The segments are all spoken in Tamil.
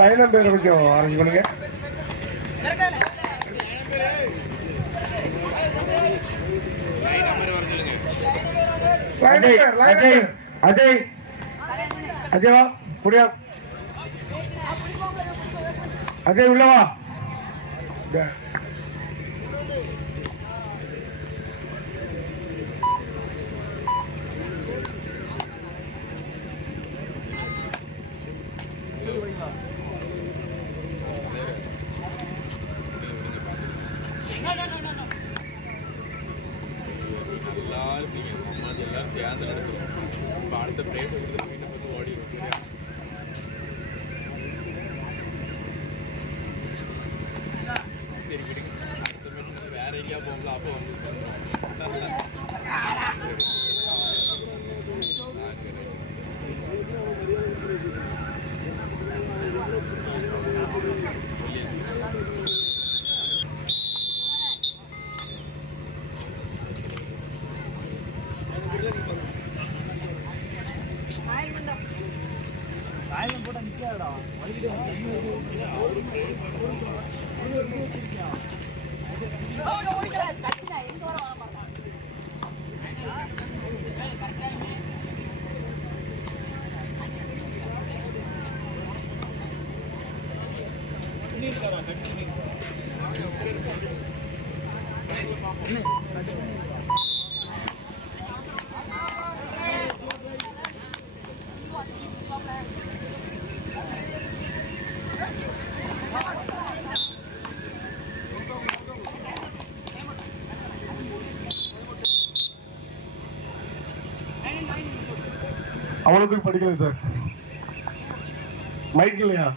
பயணம் பேர் கொஞ்சம் அரேஞ்ச் பண்ணுங்க. அஜய் அஜய் அஜய் வா முடியா. அஜய் உள்ளவா. வேற எங்கேயா போகல அப்போ போட்டா நிக்காதடா. அவ்வளவுக்கு படிக்கல சார். மைக் இல்லையா?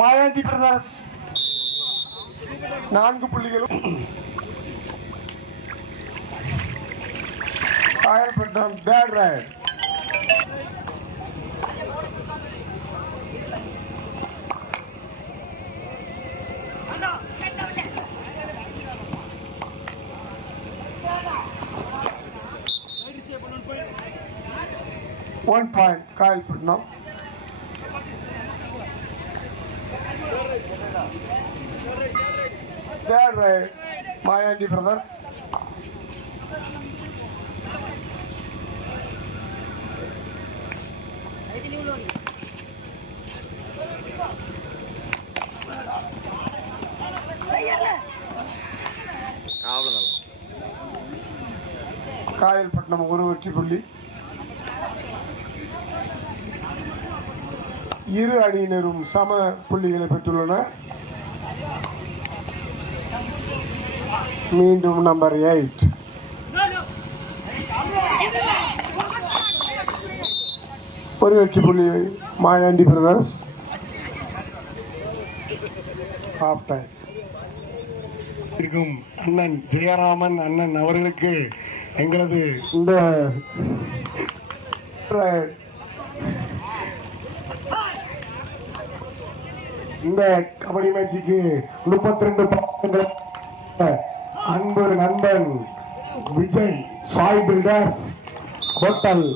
மாயாண்டி பிரதாஸ் 4 புள்ளிகளும், Kayalpattam bad right. One point, Kayalpattam. Bad right, Mayandi brother. Kayalpattam ஒரு வெற்றி புள்ளி. இரு அணியினரும் சம புள்ளிகளை பெற்றுள்ளனர். மீண்டும் நம்பர் 8 ஒரு வெற்றி புள்ளி மாயாண்டி பிரதர்ஸ். ஹாஃப் டைம் இருக்கும் அண்ணன் ஜெயராமன் அண்ணன் அவர்களுக்கு எங்களது இந்த கபடி மேட்சுக்கு 32 அன்பு நண்பன் Vijay Sai builders hotel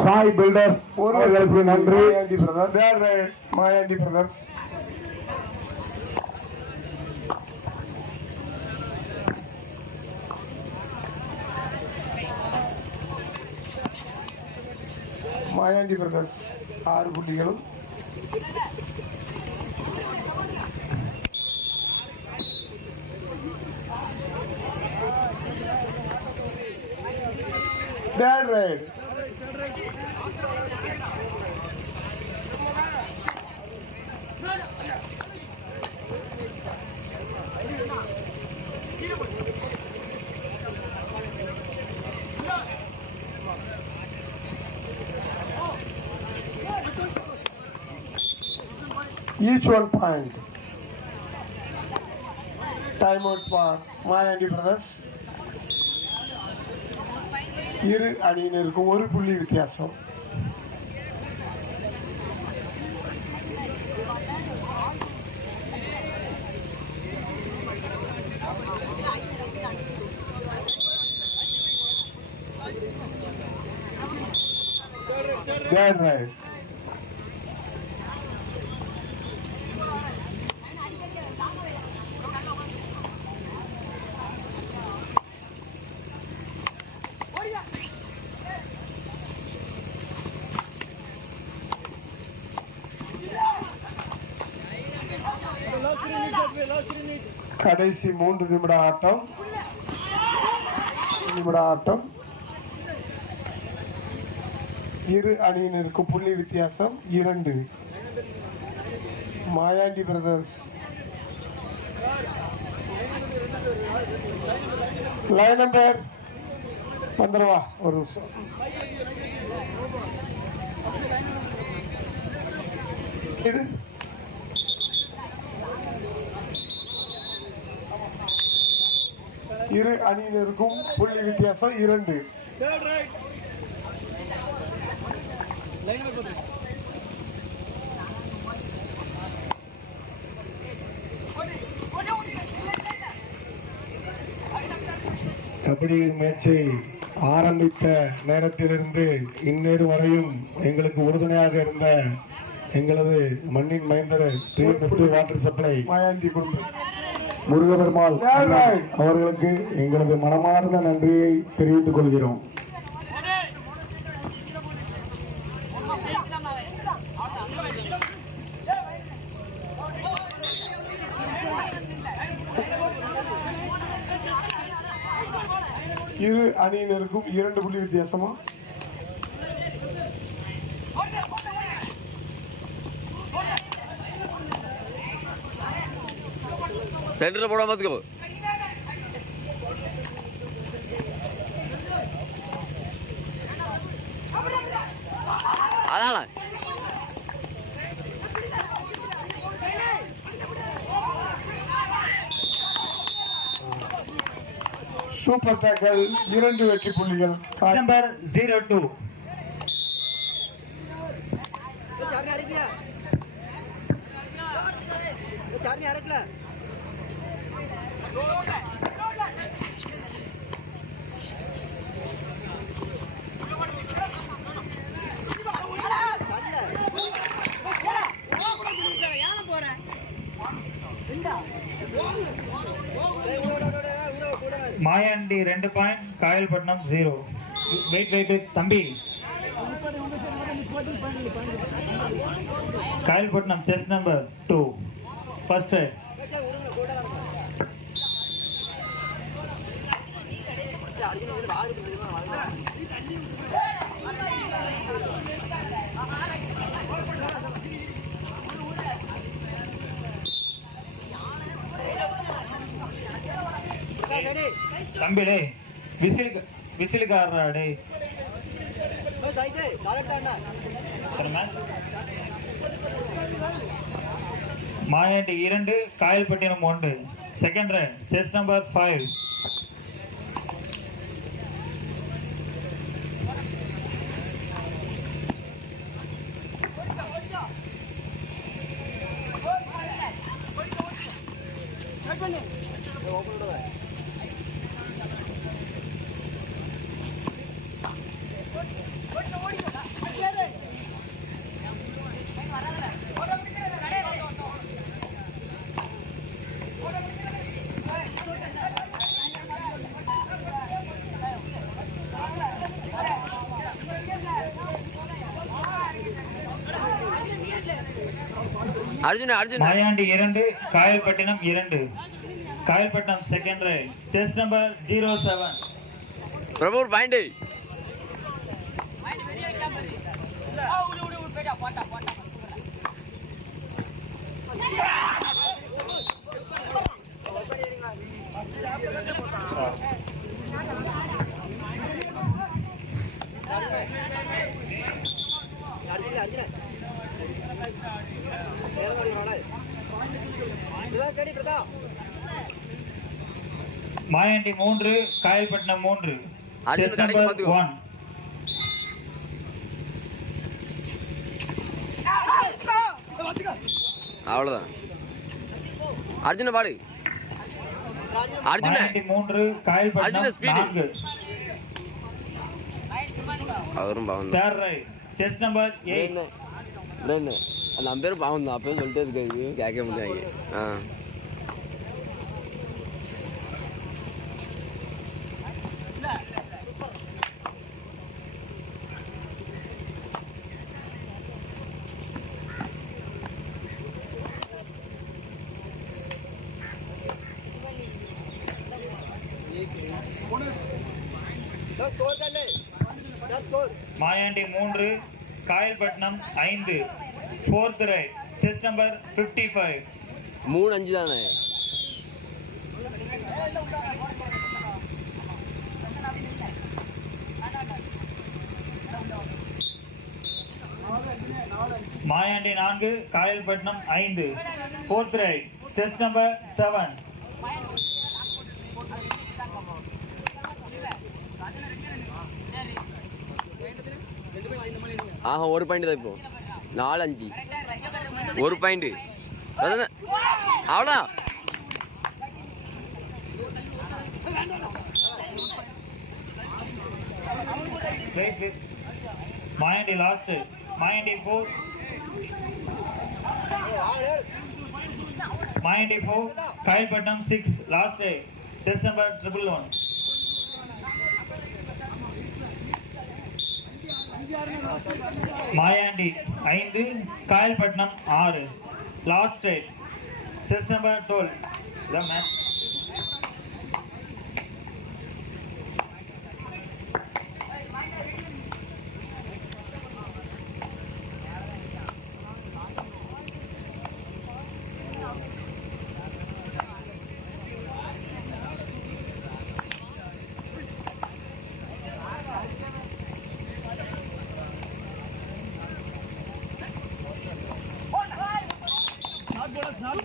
Sai builders ஒரு நன்றி. மாயாண்டி பிரதர்ஸ் மாயாண்டி பிரதர்ஸ் 6 புள்ளிகளும். Bad right. Each 1 point. Time out for Mayandi brothers. இரு அணியினருக்கும் ஒரு புள்ளி வித்தியாசம். Third right. கடைசி 3 நிமிட ஆட்டம். இரு அணியினருக்கும் புள்ளி வித்தியாசம் 2. மாயாண்டி பிரதர்ஸ் லைன் நம்பர் வந்துருவா ஒரு நிமிஷம். இரு அணியினருக்கும் புள்ளி வித்தியாசம் 2. கபடி மேட்சை ஆரம்பித்த நேரத்திலிருந்து இந்நேரம் வரையும் எங்களுக்கு உறுதுணையாக இருந்த எங்களது மண்ணின் மைந்தர் வாட்டர் சப்ளை மாயாண்டி குடும்பம் முருகபெருமாள் அவர்களுக்கு எங்களது மனமார்ந்த நன்றியை தெரிவித்துக் கொள்கிறோம். இரு அணியினருக்கும் 2 புள்ளி வித்தியாசமா. சென்டரில் போட பார்த்துக்கோ. அதான சூப்பர் டேக்கல் 2 வெற்றி புள்ளிகள். Number 02 Mayandi 2 point, Kayalpattinam 0. Wait தம்பி. Kayalpattinam chess number 2 first right. தம்பி டே விசிலுக்காரா டே. Mayandi 2, Kayalpattinam 1. Second right chess number 5. Arjun Mayandi 2, Kayalpattinam 2. Kayalpattinam second right chess number 07. Prabhu point. Mayandi 3, Kayalpattinam 3. Chess number 1. அவ்வளவுதான். அர்ஜுன பாடு. அர்ஜுன 3, காயல்பட்டினம் 4. அவரும் பாவம். Third right chess number 8. என்ன அந்த அம்பேர் பாவம் தான் அப்பயும் சொல்லிட்டே இருக்காது கேட்க முடியாது. ஆ Mayandi 3, Kayalpattinam 5. 4th right chess number 55. 3-5 தானே. Mayandi 4, Kayalpattinam 5. 4th right chess number 7. ஆஹா ஒரு பாயிண்ட் தான் இப்போ. 4-5 ஒரு பாயிண்ட் அவ்வளோ. Mayandi last. Mayandi 4. Mayandi 4, Kayalpattinam 6. Last chess number 111. Mayandi 5, Kayalpattinam 6. Last right chess number 12. The match. Not